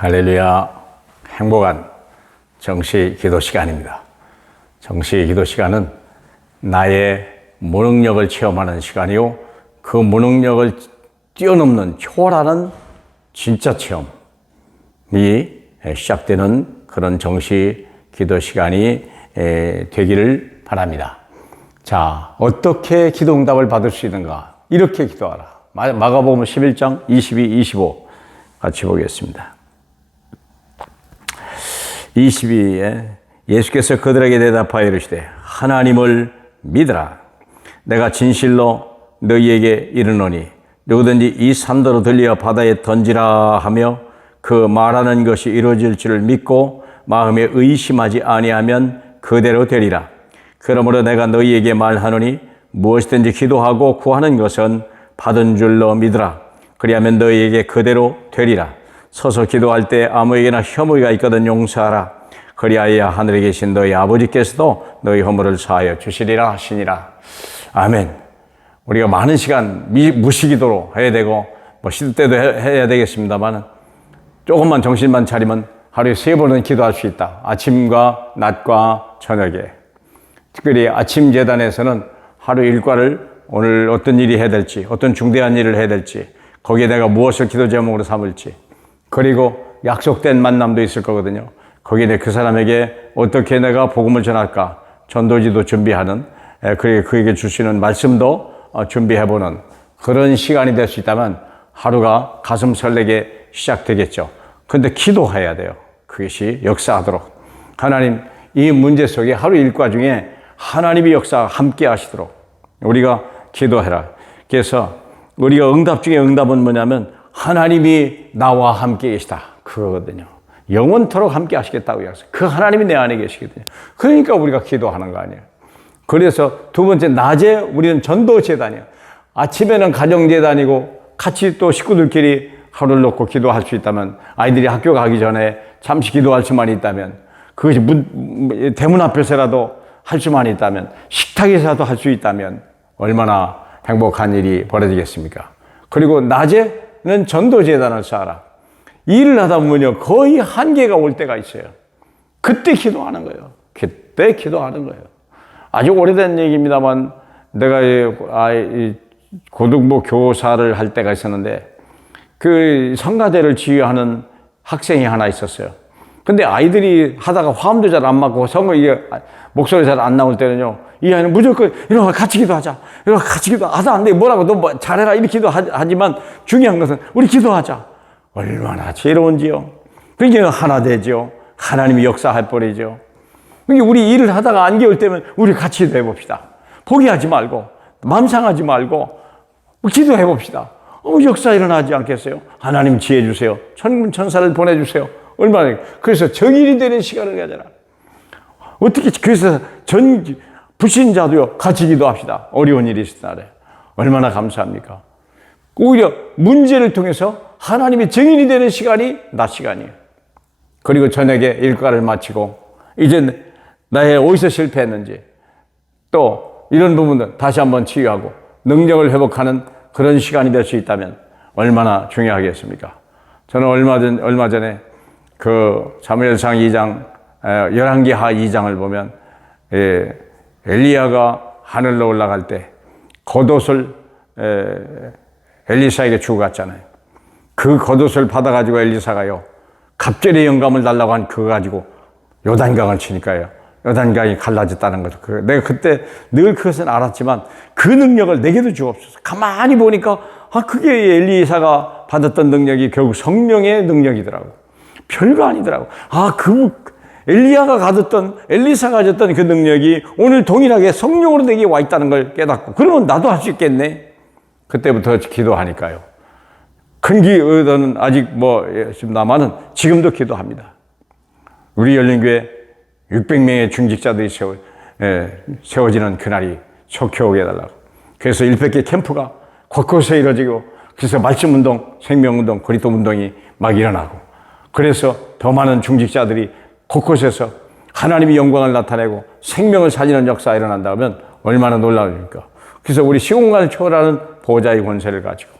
할렐루야. 행복한 정시 기도 시간입니다. 정시 기도 시간은 나의 무능력을 체험하는 시간이요, 그 무능력을 뛰어넘는 초월하는 진짜 체험이 시작되는 그런 정시 기도 시간이 되기를 바랍니다. 자, 어떻게 기도 응답을 받을 수 있는가? 이렇게 기도하라. 마가복음 11장 22, 25 같이 보겠습니다. 22에 예수께서 그들에게 대답하여 이르시되 하나님을 믿으라. 내가 진실로 너희에게 이르노니 누구든지 이 산더러 들려 바다에 던지라 하며 그 말하는 것이 이루어질 줄을 믿고 마음에 의심하지 아니하면 그대로 되리라. 그러므로 내가 너희에게 말하노니 무엇이든지 기도하고 구하는 것은 받은 줄로 믿으라. 그리하면 너희에게 그대로 되리라. 서서 기도할 때 아무에게나 허물이 있거든 용서하라. 그리하여 하늘에 계신 너희 아버지께서도 너희 허물을 사하여 주시리라 하시니라. 아멘. 우리가 많은 시간 무시기도로 해야 되고 시도 때도 해야 되겠습니다만 조금만 정신만 차리면 하루에 3번은 기도할 수 있다. 아침과 낮과 저녁에. 특별히 아침 제단에서는 하루 일과를 오늘 어떤 일이 해야 될지, 어떤 중대한 일을 해야 될지, 거기에 내가 무엇을 기도 제목으로 삼을지, 그리고 약속된 만남도 있을 거거든요. 거기에 그 사람에게 어떻게 내가 복음을 전할까, 전도지도 준비하는, 그리고 그에게 주시는 말씀도 준비해보는 그런 시간이 될 수 있다면 하루가 가슴 설레게 시작되겠죠. 그런데 기도해야 돼요. 그것이 역사하도록. 하나님, 이 문제 속에 하루 일과 중에 하나님의 역사가 함께 하시도록 우리가 기도해라. 그래서 우리가 응답 중에 응답은 뭐냐면 하나님이 나와 함께 계시다. 그거거든요. 영원토록 함께 하시겠다고 약속. 그 하나님이 내 안에 계시거든요. 그러니까 우리가 기도하는 거 아니에요. 그래서 두 번째, 낮에 우리는 전도재단이에요. 아침에는 가정재단이고 같이 또 식구들끼리 하루를 놓고 기도할 수 있다면, 아이들이 학교 가기 전에 잠시 기도할 수만 있다면, 그것이 대문 앞에서라도 할 수만 있다면, 식탁에서라도 할 수 있다면 얼마나 행복한 일이 벌어지겠습니까? 그리고 낮에는 전도재단을 쌓아라. 일을 하다 보면요, 거의 한계가 올 때가 있어요. 그때 기도하는 거예요. 그때 기도하는 거예요. 아주 오래된 얘기입니다만, 내가 고등부 교사를 할 때가 있었는데, 그 성가대를 지휘하는 학생이 하나 있었어요. 근데 아이들이 하다가 화음도 잘 안 맞고 목소리 잘 안 나올 때는요, 이 아이는 무조건 이러고 같이 기도하자. 이러고 같이 기도하자. 안 돼. 뭐라고 너 뭐 잘해라. 이렇게 기도하지만 중요한 것은 우리 기도하자. 얼마나 지혜로운지요. 그러니까 하나 되죠. 하나님이 역사할 뻔이죠. 그러니까 우리 일을 하다가 안개올 때면 우리 같이 기도해 봅시다. 포기하지 말고, 마음 상하지 말고 기도해 봅시다. 역사 일어나지 않겠어요? 하나님 지혜 주세요. 천사를 보내주세요. 얼마나. 그래서 정인이 되는 시간을 가져라. 어떻게, 그래서 불신자도요, 같이 기도합시다. 어려운 일이 있을 날에. 얼마나 감사합니까? 오히려 문제를 통해서 하나님의 정인이 되는 시간이 낮 시간이에요. 그리고 저녁에 일과를 마치고, 이제 나의 어디서 실패했는지, 또 이런 부분들 다시 한번 치유하고 능력을 회복하는 그런 시간이 될 수 있다면 얼마나 중요하겠습니까? 저는 얼마 전에 그 사무엘상 2장, 열왕기하 2장을 보면, 엘리야가 하늘로 올라갈 때 겉옷을 엘리사에게 주고 갔잖아요. 그 겉옷을 받아가지고 엘리사가요, 갑절의 영감을 달라고 한 그거 가지고 요단강을 치니까요, 요단강이 갈라졌다는 거죠. 내가 그때 늘 그것은 알았지만 그 능력을 내게도 주옵소서. 가만히 보니까 그게 엘리사가 받았던 능력이 결국 성령의 능력이더라고. 별거 아니더라고. 엘리야가 가졌던, 엘리사가 가졌던 그 능력이 오늘 동일하게 성령으로 내게 와 있다는 걸 깨닫고, 그러면 나도 할 수 있겠네. 그때부터 기도하니까요. 큰기 의도는 아직 있습니다만은 지금도 기도합니다. 우리 열린교회 600명의 중직자들이 세워지는 그날이 속히 오게 해달라고. 그래서 100개 캠프가 곳곳에 이루어지고, 그래서 말씀운동, 생명운동, 그리스도운동이 막 일어나고, 그래서 더 많은 중직자들이 곳곳에서 하나님의 영광을 나타내고 생명을 살리는 역사가 일어난다면 얼마나 놀라우니까. 그래서 우리 시공간을 초월하는 보호자의 권세를 가지고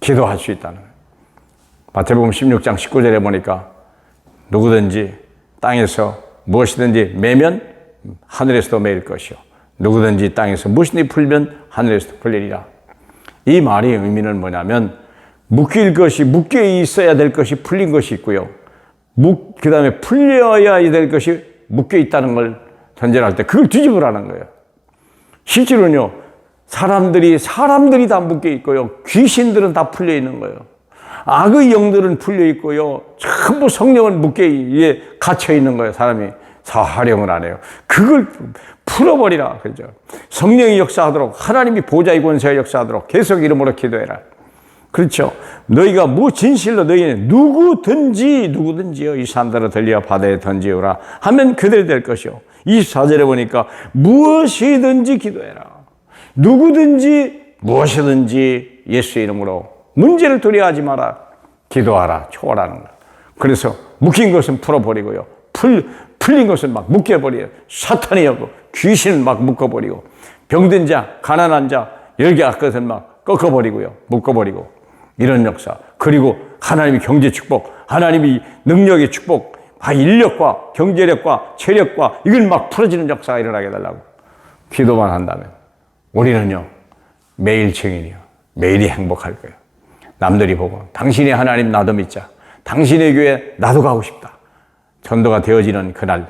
기도할 수 있다는 거예요. 마태복음 16장 19절에 보니까 누구든지 땅에서 무엇이든지 매면 하늘에서도 매일 것이요 누구든지 땅에서 무엇이든지 풀면 하늘에서도 풀리리라. 이 말의 의미는 뭐냐면 묶일 것이 묶여 있어야 될 것이 풀린 것이 있고요. 그 다음에 풀려야 될 것이 묶여 있다는 걸 전제할 때 그걸 뒤집으라는 거예요. 실제로는요, 사람들이 다 묶여 있고요. 귀신들은 다 풀려 있는 거예요. 악의 영들은 풀려 있고요. 전부 성령은 갇혀 있는 거예요. 사람이 활용을 안 해요. 그걸 풀어버리라. 그죠? 성령이 역사하도록, 하나님이 보좌의 권세가 역사하도록 계속 이름으로 기도해라. 그렇죠. 너희가 진실로 너희는 누구든지요. 이 산들을 들려 바다에 던지오라 하면 그대로 될 것이요. 24절에 보니까 무엇이든지 기도해라. 누구든지 무엇이든지 예수의 이름으로 문제를 두려워하지 마라. 기도하라. 초월하는 거야. 그래서 묶인 것은 풀어버리고요. 풀린 것은 막 묶여버려요. 사탄이 하고 귀신은 막 묶어버리고 병든 자, 가난한 자, 열개 악것은 막 꺾어버리고요. 묶어버리고 이런 역사. 그리고 하나님의 경제 축복, 하나님의 능력의 축복, 인력과 경제력과 체력과 이걸 막 풀어지는 역사가 일어나게 해달라고 기도만 한다면 우리는요 매일 증인이요. 매일이 행복할 거예요. 남들이 보고 당신의 하나님 나도 믿자. 당신의 교회 나도 가고 싶다. 전도가 되어지는 그날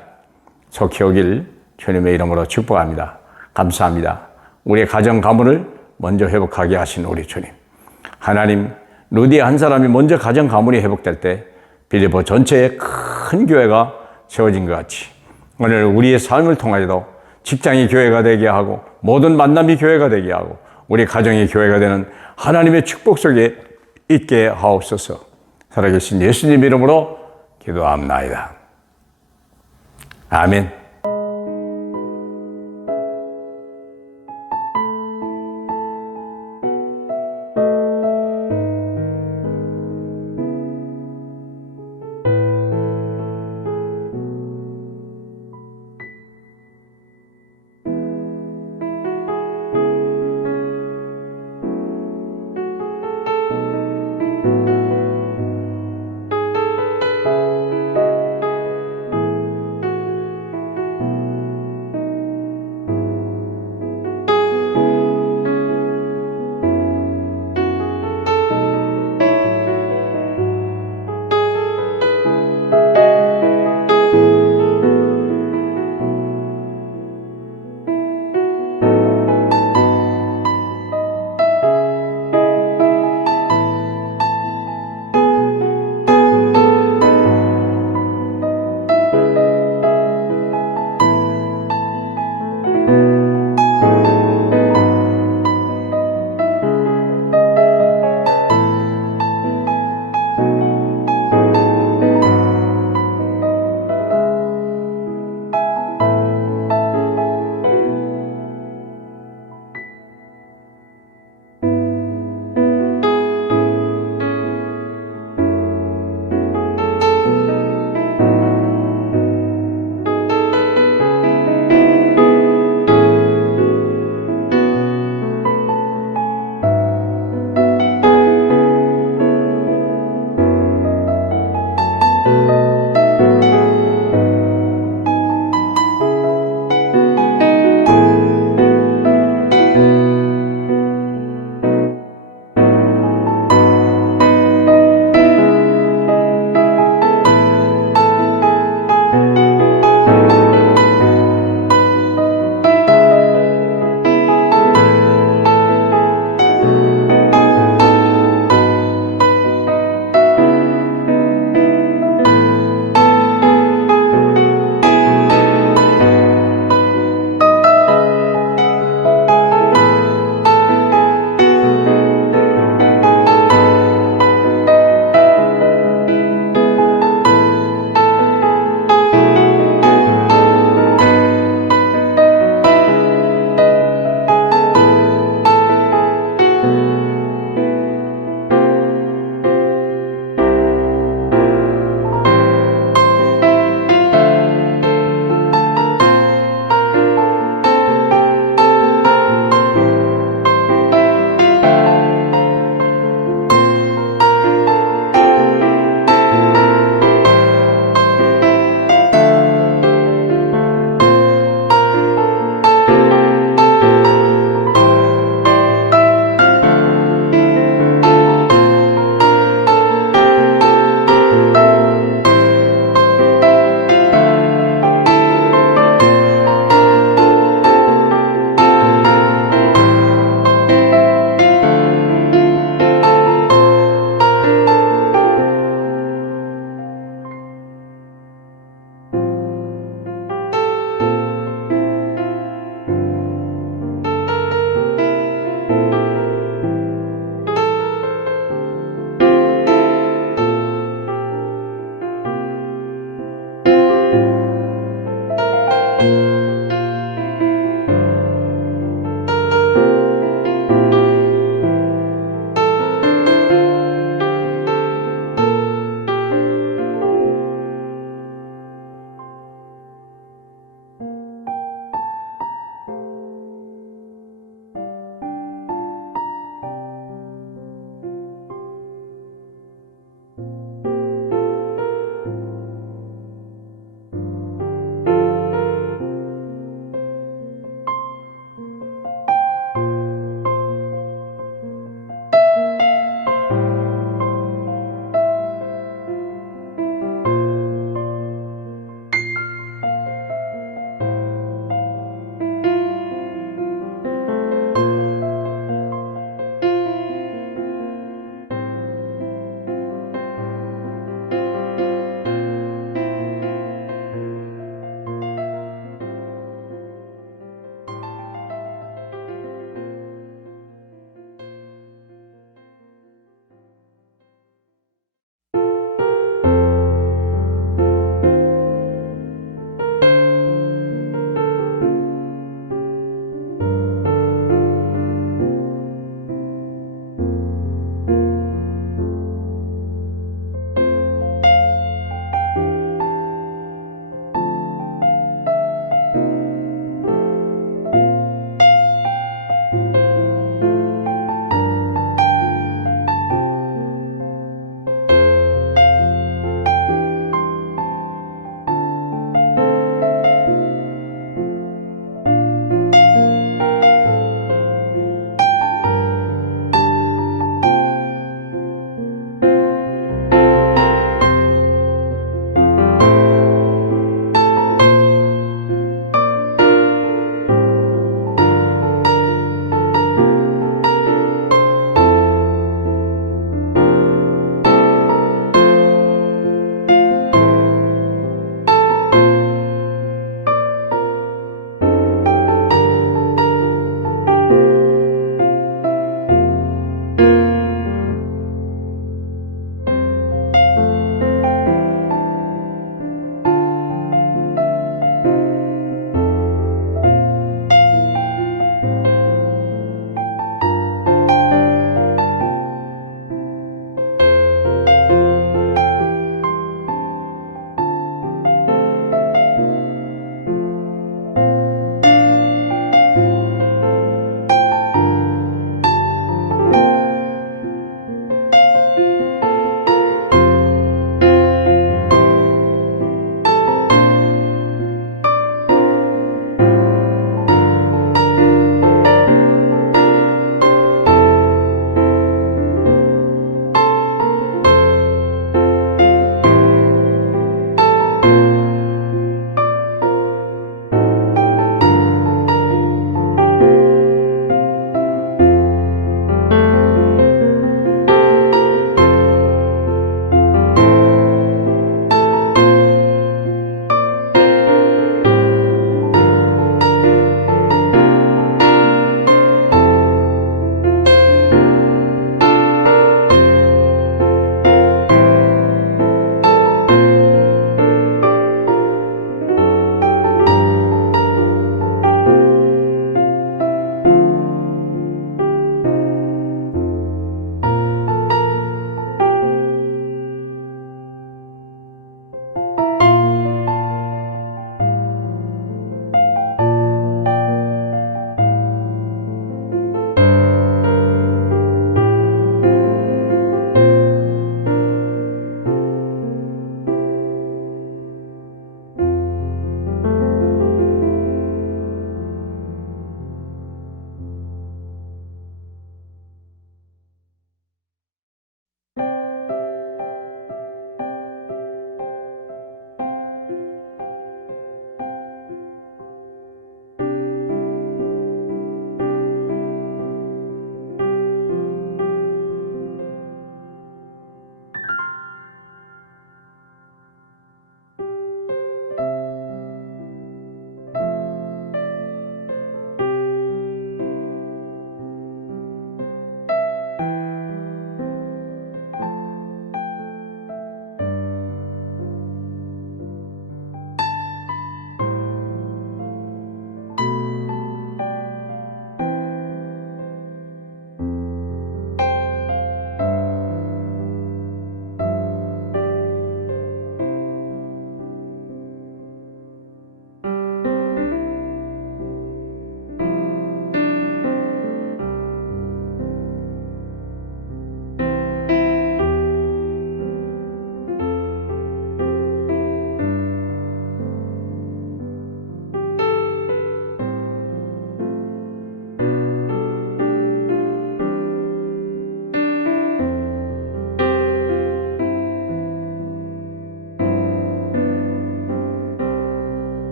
속히 오길 주님의 이름으로 축복합니다. 감사합니다. 우리의 가정 가문을 먼저 회복하게 하신 우리 주님. 하나님, 루디의 한 사람이 먼저 가정 가문이 회복될 때 빌립보 전체에 큰 교회가 세워진 것 같이 오늘 우리의 삶을 통하여도 직장이 교회가 되게 하고 모든 만남이 교회가 되게 하고 우리 가정이 교회가 되는 하나님의 축복 속에 있게 하옵소서. 살아계신 예수님 이름으로 기도합나이다. 아멘.